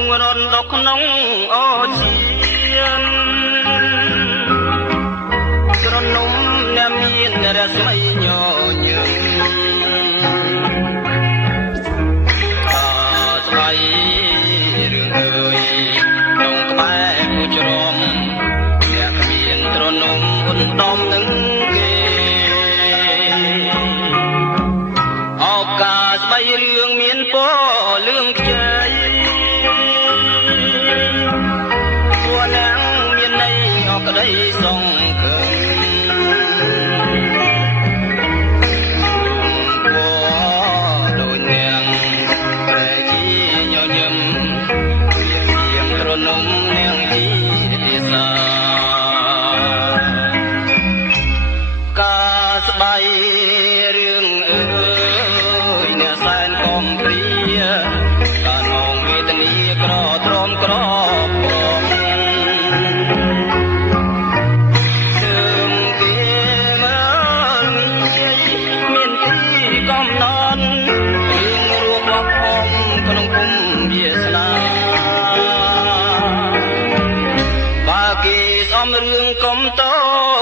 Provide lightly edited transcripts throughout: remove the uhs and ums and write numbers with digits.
ងរនដល់ក្នុងអូសៀនក្រនំអ្នកមានរស្មីញញឹមស្រីរឿងអើយក្នុងក្បែរគូច្រំអ្នកមានក្រនំអ៊ុនដំនឹងគេឱកាសស្បីរឿងមានពណ៌លឿងខ្ចីពួកនាងមានន័យអក្តីសង្ឃឹមដូចនាងតែជាញញឹមវាជាងរនំនាងជាភាសាការស្បីរឿងអើយអ្នកសែនកំព្រាកានងវេទនាក្រទ្រាំក្រពំซึមគេមើលមានទីកំណត់រឿងរួមរបស់ខ្ញុំក្នុងគុំវាសនាបើគេស្អំរឿងកុំតូ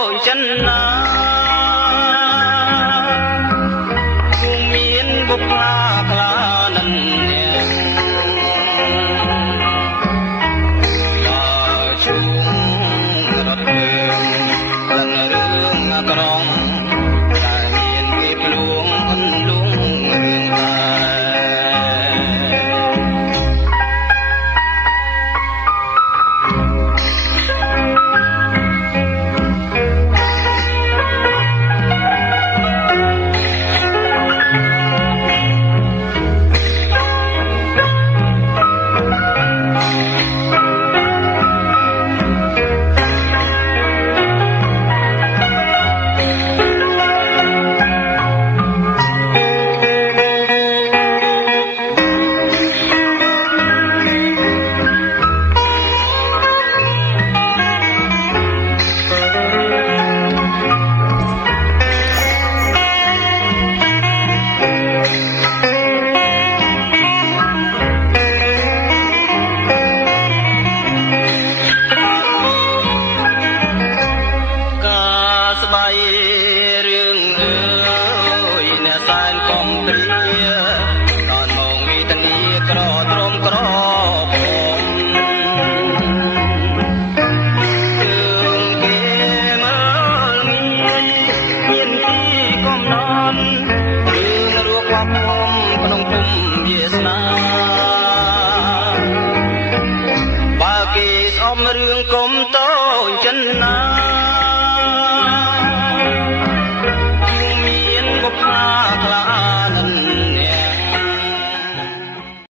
ចចិនណាបុព្វាខ្លានឹងអ្នកបើជួងរត់លើនឹងរឿងអាក្រង់តែមានគេភ្លួងអន្លង់រឿងតែរឿងអើយអ្នកសែនកំព្រាដល់មកវេទនាក្រទ្រាំក្រពំរឿងគេមើលមានទីកំណត់រឿងរួចរបស់ខ្ញុំក្នុងគុំវាសនាបើគេស្អប់រឿងកុំតូចចិនណា